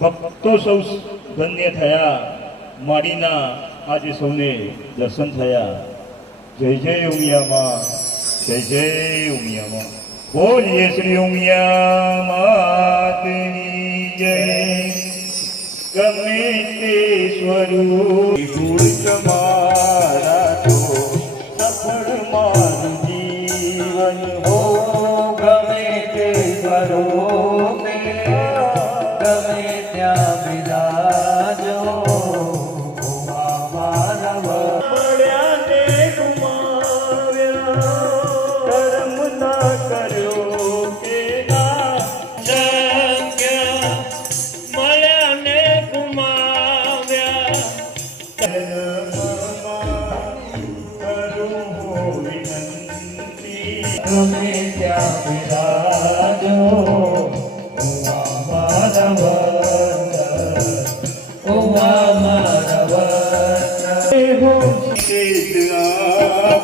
ભક્તો સૌ ધન્ય થયા માડીના આજે સૌને દર્શન થયા. જય જય ઉમિયામાં, જય જય ઉમિયામાં. બોલીએ શ્રી ઉમિયા જય. ગમે તે સ્વરૂપ.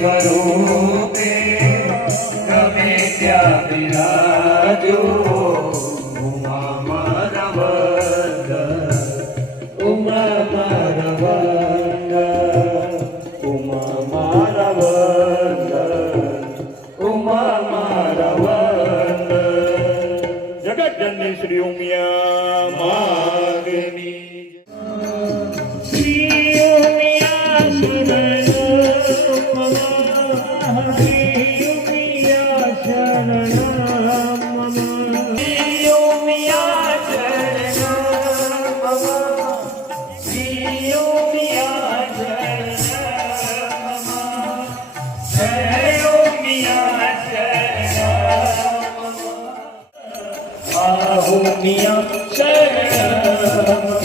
સ્વરૂપે ગમે ત્યાં બિરાજો. Oh, my God.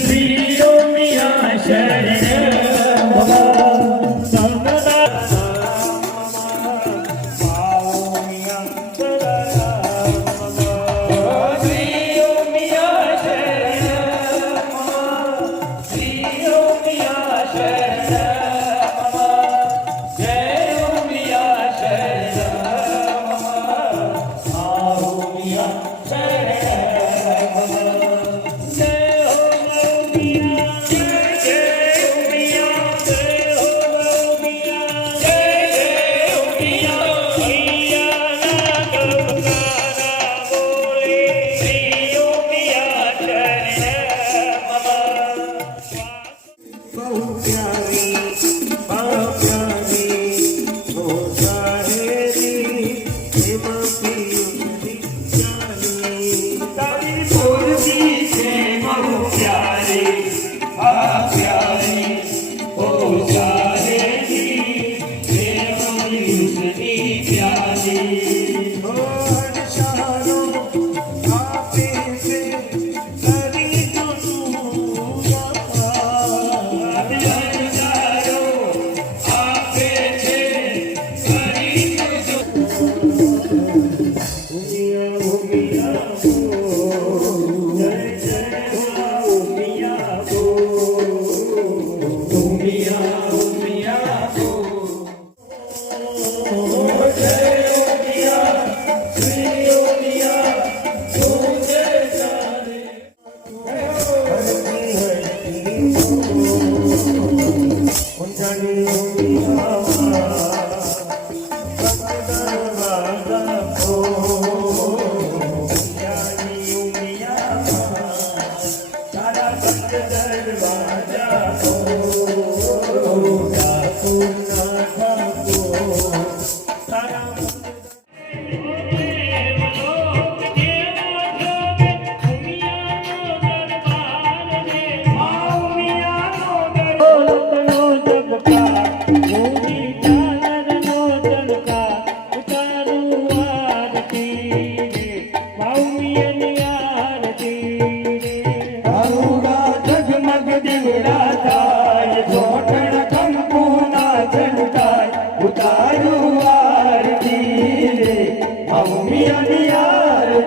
Shri Ramya Shri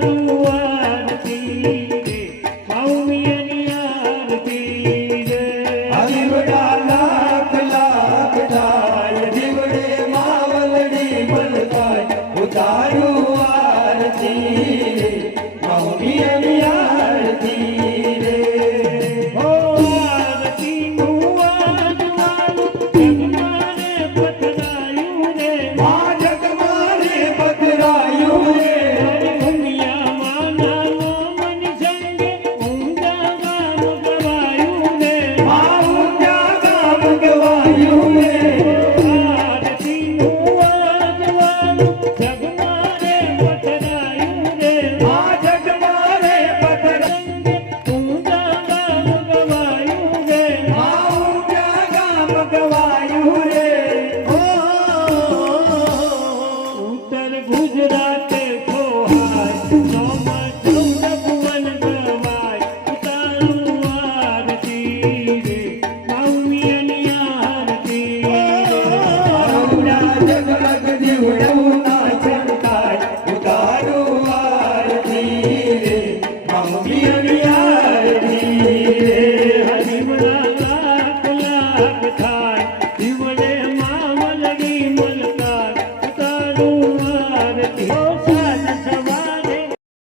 வாழும்